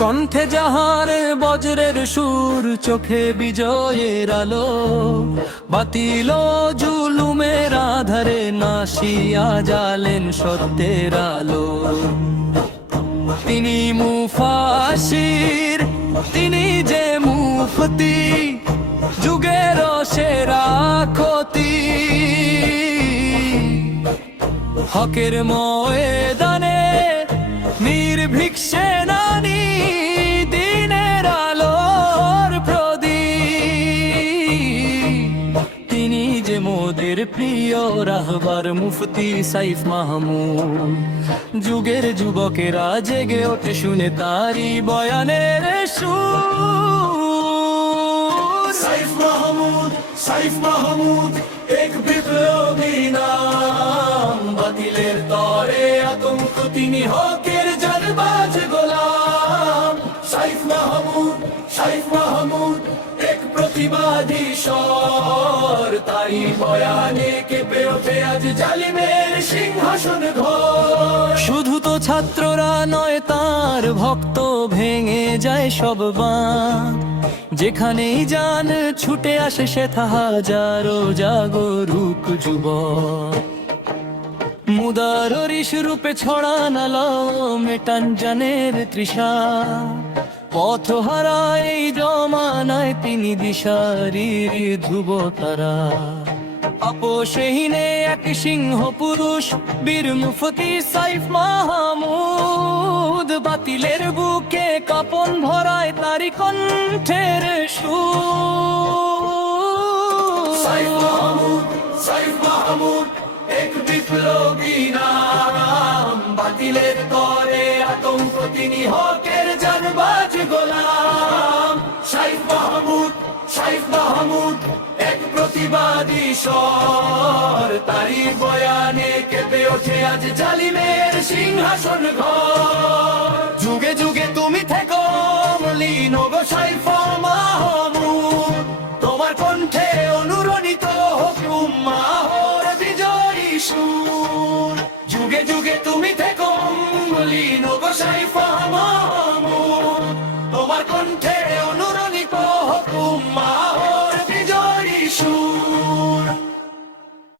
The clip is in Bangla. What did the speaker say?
কণ্ঠে যাহার বজ্রের সুর, চোখে বিজয়ের আলো, বাতিল জুলুমের আধারে নাশিয়া জালেন সত্যের আলো। তিনি মুফাসির, তিনি যে মুফতি, যুগের সেরা খতি। হকের ময়দানে নির্ভীক সেনানী, দিনের আলোর প্রদীপ। তিনি যে মোদের প্রিয় রাহবার, মুফতি সাইফ মাহমুদ। যুগের যুবকেরা জেগে ওঠে শুনে তারি বয়ানের সুর। সাইফ মাহমুদ, সাইফ মাহমুদ এক বিপ্লবী নাম। বাতিলের তরে আতঙ্ক, তিনি হকের জানবাজ গোলাম। সাইফ মাহমুদ, সাইফ মাহমুদ এক প্রতিবাদী স্বর। তাই বয়ানে কেঁপে ওঠে আজ জালিমের সিংহাসন ঘর। শুধু তো ছাত্ররা নয়, তার ভক্ত ভেঙে যায় সব বাঁধ। যেখানেই যান ছুটে আসে সেথা হাজারো জাগরুক যুবক। মুদারিস রূপে ছড়ান আলো, মেটান জানের তৃষা। পথ হারায় এই জমানায় তিনি দিশারির ধ্রুব তারা। আপোষহীনে এক সিংহ পুরুষ, বীর মুফতি সাইফ মাহমুদ। বাতিলের বুকে কাঁপন ভরায় তারি কণ্ঠের সুর। সাইফ মাহমুদ, সাইফ মাহমুদ এক বিপ্লবী নাম। বাতিলের তরে আতঙ্ক, তিনি হকের জানবাজ গোলাম। সাইফ মাহমুদ, সাইফ মাহমুদ এক প্রতিবাদী স্বর। তারি বয়ানে কেঁপে ওঠে আজ জালিমের সিংহাসন ঘর। যুগে যুগে তুমি থেকো অমলিন গো সাইফ মাহমুদ। তোমার কণ্ঠে অনুরণিত হোক উম্মাহর বিজয়ী সুর। যুগে যুগে তুমি থেকো অমলিন গো সাইফ মাহমুদ। তোমার কণ্ঠে